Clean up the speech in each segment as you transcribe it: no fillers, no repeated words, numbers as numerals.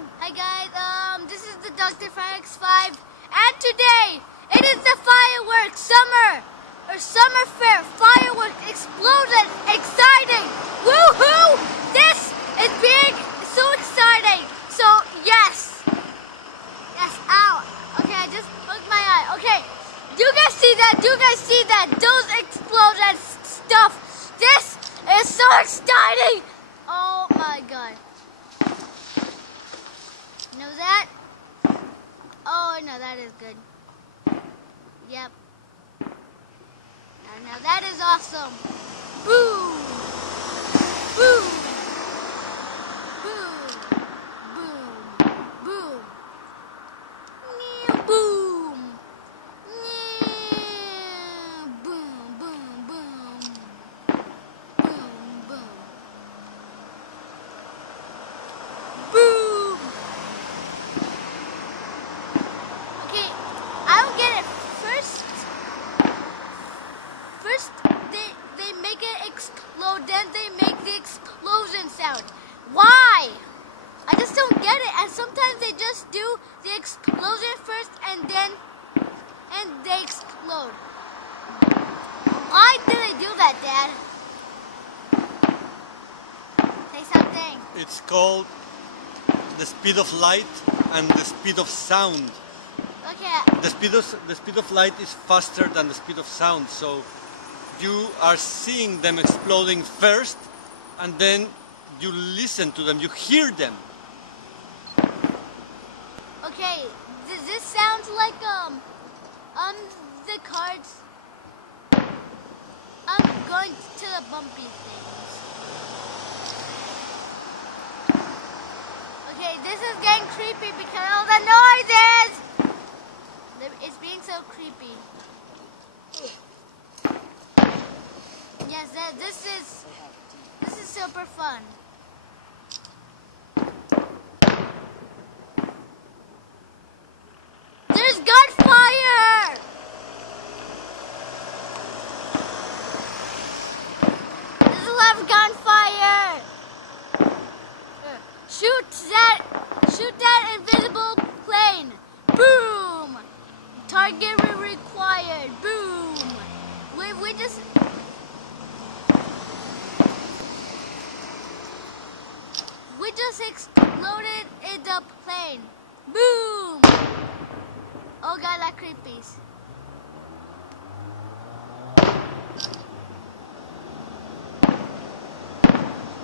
Hi guys, this is the Dr. FiRewOrks 5, and today it is the fireworks summer fair fireworks explosion, exciting, woohoo! This is being so exciting. So yes, ow. Okay, I just hooked my eye. Okay, do you guys see that? Those explosion stuff. This is so exciting. Oh my god. Know that? Oh no, that is good. Yep. Now that is awesome. Boom! Boom! Boom! Boom! Boom! Boom! Boom! Boom! Boom! Boom! Boom! Boom! Okay, I don't get it. First they make it explode, then they make the explosion sound. Why? I just don't get it. And sometimes they just do the explosion first and they explode. Why do they do that, Dad? Say something. It's called the speed of light and the speed of sound. Okay. The speed of light is faster than the speed of sound, so you are seeing them exploding first, and then you listen to them, you hear them. Okay, this sounds like the cards. I'm going to the bumpy things. Okay, this is getting creepy because of all the noises. It's being so creepy. Yes, this is super fun. There's gunfire! There's a lot of gunfire. Shoot that invisible plane. Boom! Target required. Boom! We just exploded in the plane. Boom! Oh god, that creepies.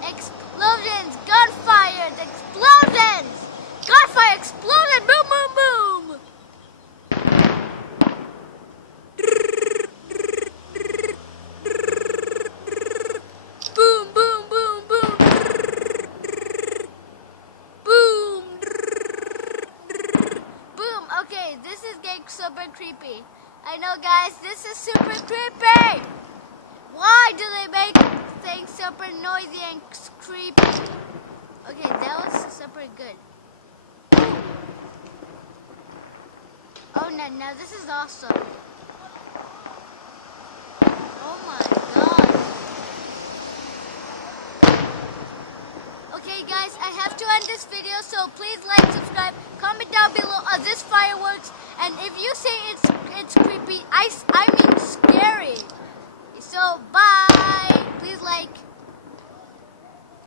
Explosions! Gunfire! Explosions! Gunfire! Explosion! Boom! Boom! Boom! Boom! Boom! Boom! Boom! Boom! Boom! Okay, this is getting super creepy. I know, guys, this is super creepy. Why do they make things super noisy and creepy? Okay, that was super good. Oh no, this is awesome. Oh my god. Okay guys, I have to end this video, so please like, subscribe, comment down below on this fireworks, and if you say it's creepy, I mean scary. So bye. Please like.